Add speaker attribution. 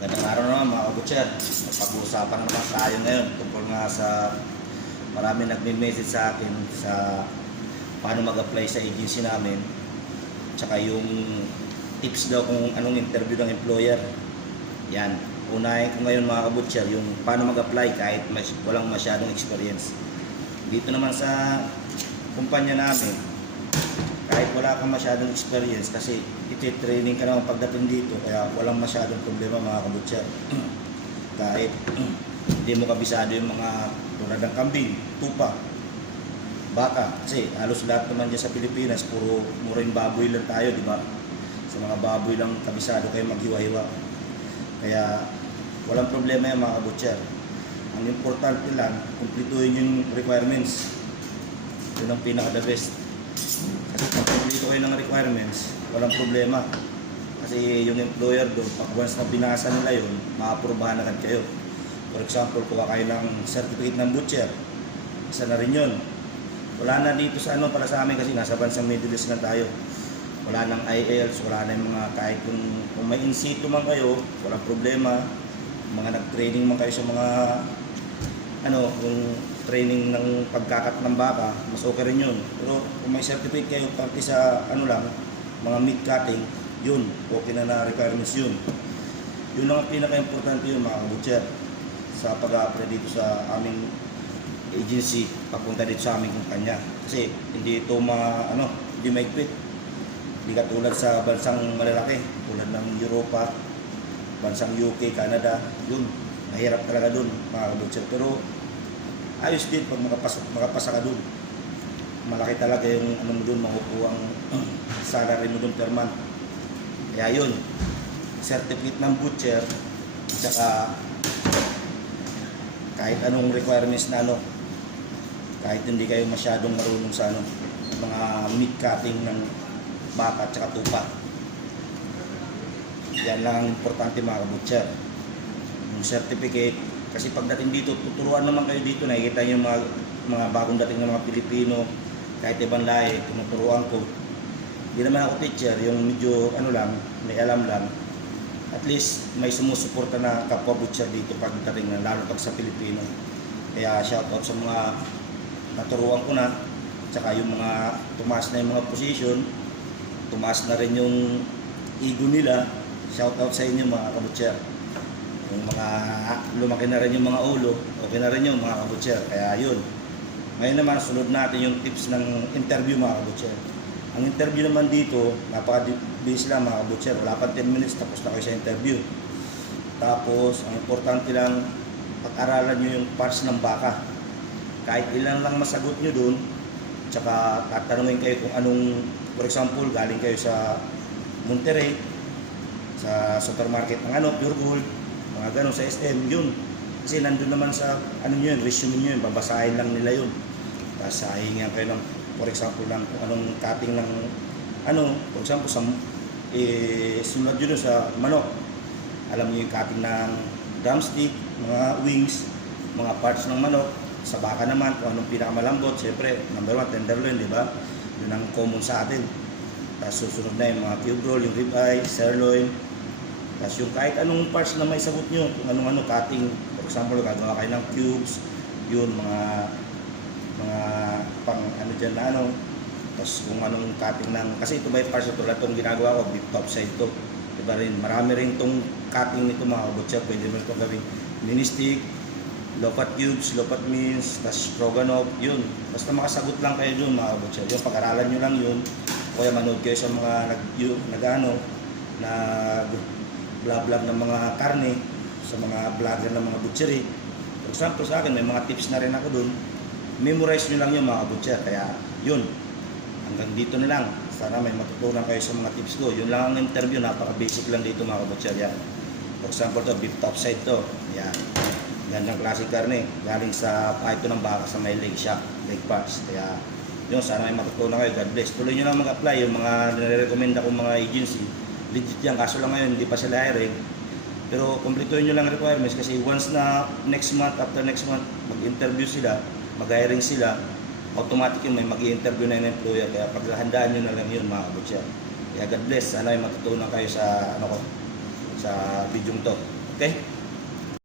Speaker 1: Gandang araw naman mga kabutser. Pag-uusapan naman tayo ngayon tungkol nga sa marami nagme-message sa akin sa paano mag-apply sa agency namin. Tsaka yung tips daw kung anong interview ng employer. Yan. Unahin ko ngayon mga kabutser yung paano mag-apply kahit mas, walang masyadong experience. Dito naman sa kumpanya namin, kahit wala kang masyadong experience kasi iti-training ka naman pagdating dito kaya walang masyadong problema mga kabutser. kahit hindi mo kabisado yung mga tulad ng kambing, tupa, baka. Kasi halos lahat naman dyan sa Pilipinas, puro muring baboy lang tayo, di ba? Sa mga baboy lang kabisado kayo maghiwa-hiwa. Kaya walang problema yan mga kabutser. Ang importante lang, kumplituhin yung requirements. Yun ang pinaka-the best. Kasi pag kumplito kayo ng requirements, walang problema. Kasi yung employer doon, pag once na binasa nila yun, maaprubahan agad kayo. For example, kuha kayo ng certificate ng butcher. Isa na rin yun. Wala na dito sa ano para sa amin kasi nasa bansang Middle East na tayo. Wala nang IELTS, wala na yung mga kahit kung, kung may in situ man kayo, walang problema. Mga nag-training man kayo sa mga ano, yung training ng pagkakat ng baka, mas okay rin yun. Pero kung may certificate kayo, parte sa ano lang, mga meat cutting, yun, okay na na requirements yun. Yun lang ang pinaka-importante yun mga butcher sa pag-apply dito sa aming agency papunta dito sa aming kumpanya. Kasi hindi ito mga ano, hindi maigpit. Hindi katulad sa bansang malalaki, tulad ng Europa, bansang UK, Canada, yun. Mahirap talaga dun mga butcher. Pero ayos din pag makapasa, makapasa ka dun. Malaki talaga yung ano mo dun, makukuha ang salary mo dun per month. Kaya yun, certificate ng butcher, tsaka kahit anong requirements na ano, kahit hindi kayo masyadong marunong sa ano, mga meat cutting ng baka at saka tupa. Yan lang ang importante mga kabutcher. Yung certificate, kasi pagdating dito, tuturuan naman kayo dito, nakikita niyo mga, mga bagong dating ng mga Pilipino, kahit ibang lahi, tinuturuan ko. Hindi naman ako teacher, yung medyo ano lang, may alam lang. At least may sumusuporta na kapwa butcher dito pagdating na, lalo pag sa Pilipino. Kaya shout out sa mga naturuan ko na, tsaka yung mga tumaas na yung mga position, tumaas na rin yung ego nila. Shout out sa inyo mga kabutcher. Yung mga lumaki na rin yung mga ulo, okay na rin yung mga kabutcher. Kaya yun. Ngayon naman, sunod natin yung tips ng interview mga kabutcher. Ang interview naman dito, napaka-busy lang mga kabutcher. Wala pang 10 minutes, tapos na kayo sa interview. Tapos, ang importante lang, pag-aralan nyo yung parts ng baka. Kahit ilan lang masagot nyo dun, tsaka tatanungin kayo kung anong, for example, galing kayo sa Monterrey, sa supermarket ng ano, Pure Gold, mga ganun sa SM, yun. Kasi nandun naman sa, ano nyo yun, resume nyo yun, babasahin lang nila yun. Tapos sahingan kayo ng, for example lang, kung anong cutting ng, ano, for example, sa, eh, sunod yun sa manok. Alam niyo yung cutting ng drumstick, mga wings, mga parts ng manok. Sa baka naman, kung anong pinakamalambot, siyempre, number one, tenderloin, di ba? Yun ang common sa atin. Tapos susunod na yung mga cube roll, yung ribeye, sirloin. Tapos yung kahit anong parts na may sagot nyo, kung anong ano, cutting, for example, gagawa kayo ng cubes, yun, mga mga pang ano dyan na ano, tapos kung anong cutting ng, kasi ito yung parts na tulad itong ginagawa ko, beef top side to. Diba rin, marami rin itong cutting nito mga kabutsa, pwede mo itong gawing mini stick, lopat cubes, lopat meals, tapos stroganoff, yun. Basta makasagot lang kayo dun mga kabutsa. Yung pag-aralan nyo lang yun, kaya manood kayo sa mga nag, nag ano, nag vlog ng mga karne, sa mga vlogger ng mga butchery. For example sa akin, may mga tips na rin ako dun. Memorize nyo lang yung mga butcher. Kaya yun, hanggang dito na lang. Sana may matutunan kayo sa mga tips ko. Yun lang ang interview, napaka-basic lang dito mga butcher. Yan. For example to, beef top side to. Yan. Gandang klase karne. Galing sa pahito ng baka sa may leg shock, leg parts. Kaya yun, sana may matutunan kayo. God bless. Tuloy nyo lang mag-apply yung mga nire-recommend akong mga agency. Legit yan. Kaso lang ngayon, hindi pa sila hiring. Pero kumpletuhin nyo lang ang requirements kasi once na next month, after next month, mag-interview sila, mag-hiring sila, automatic yung may mag interview na yung employer. Kaya paghandaan nyo na lang yun mga kabutya. Kaya God bless. Sana may matutunan kayo sa ano ko, sa bidyong to. Okay?